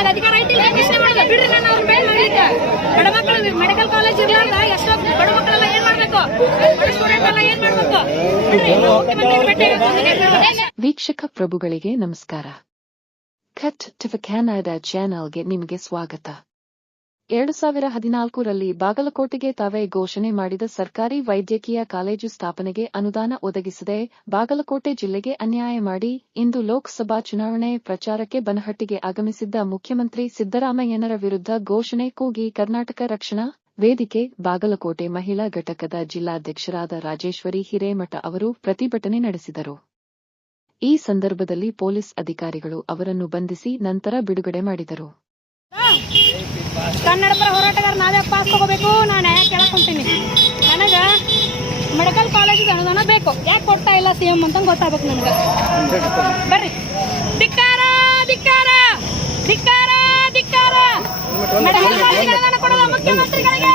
ನನಗೆ ಅಧಿಕಾರ ಐತಿಲ್ಲ ಪ್ರಶ್ನೆ ಮಾಡಿದೆ. ಬಿಡ್ರಿ ನಾನು ಅವ್ರ ಮೇಲೆ ಮಾಡಿದ್ದೆ ಬಡ ಮಕ್ಕಳು ಮೆಡಿಕಲ್ ಕಾಲೇಜ್ ಇರ್ಲಾರ್ದ, ಎಷ್ಟೋ ಬಡ ಮಕ್ಕಳೆಲ್ಲ ಏನ್ ಮಾಡ್ಬೇಕು? ಬಡ ಸ್ಟೂಡೆಂಟ್ ಎಲ್ಲ ಏನ್ ಮಾಡ್ಬೇಕು? ವೀಕ್ಷಕ ಪ್ರಭುಗಳಿಗೆ ನಮಸ್ಕಾರ. ಕಟ್ ಟಿಫ ಕ್ಯಾನಡಾ ಚಾನಲ್ಗೆ ನಿಮಗೆ ಸ್ವಾಗತ. ಎರಡು ಸಾವಿರ ಹದಿನಾಲ್ಕರಲ್ಲಿ ಬಾಗಲಕೋಟೆಗೆ ತಾವೇ ಘೋಷಣೆ ಮಾಡಿದ ಸರ್ಕಾರಿ ವೈದ್ಯಕೀಯ ಕಾಲೇಜು ಸ್ಥಾಪನೆಗೆ ಅನುದಾನ ಒದಗಿಸದೆ ಬಾಗಲಕೋಟೆ ಜಿಲ್ಲೆಗೆ ಅನ್ಯಾಯ ಮಾಡಿ ಇಂದು ಲೋಕಸಭಾ ಚುನಾವಣೆ ಪ್ರಚಾರಕ್ಕೆ ಬನಹಟ್ಟಿಗೆ ಆಗಮಿಸಿದ್ದ ಮುಖ್ಯಮಂತ್ರಿ ಸಿದ್ದರಾಮಯ್ಯನರ ವಿರುದ್ಧ ಘೋಷಣೆ ಕೂಗಿ ಕರ್ನಾಟಕ ರಕ್ಷಣಾ ವೇದಿಕೆ, ಬಾಗಲಕೋಟೆ ಮಹಿಳಾ ಘಟಕದ ಜಿಲ್ಲಾಧ್ಯಕ್ಷರಾದ ರಾಜೇಶ್ವರಿ ಹಿರೇಮಠ ಅವರು ಪ್ರತಿಭಟನೆ ನಡೆಸಿದರು. ಈ ಸಂದರ್ಭದಲ್ಲಿ ಪೊಲೀಸ್ ಅಧಿಕಾರಿಗಳು ಅವರನ್ನು ಬಂಧಿಸಿ ನಂತರ ಬಿಡುಗಡೆ ಮಾಡಿದರು. ಕನ್ನಡ ಪರ ಹೋರಾಟಗಾರ ನಾವೇ ಪಾಸ್ ತಗೋಬೇಕು ನಾನು ಯಾಕೆ ಕೇಳಕ್ ಹೊಂತೀನಿ ನನಗ ಮೆಡಿಕಲ್ ಕಾಲೇಜಿಗೆ ಅನುದಾನ ಬೇಕು. ಯಾಕೆ ಕೊಡ್ತಾ ಇಲ್ಲ ಸಿ ಎಂ ಅಂತ ಗೊತ್ತಾಗ್ಬೇಕು ನಮ್ಗೆ ಬರ್ರಿ. ಧಿಕ್ಕಾರ ಧಿಕ್ಕಾರ ಧಿಕ್ಕಾರ ಧಿಕ್ಕಾರ. ಮೆಡಿಕಲ್ ಕಾಲೇಜಿಗೆ ಅನುದಾನ ಕೊಡೋದ ಮುಖ್ಯಮಂತ್ರಿಗಳಿಗೆ.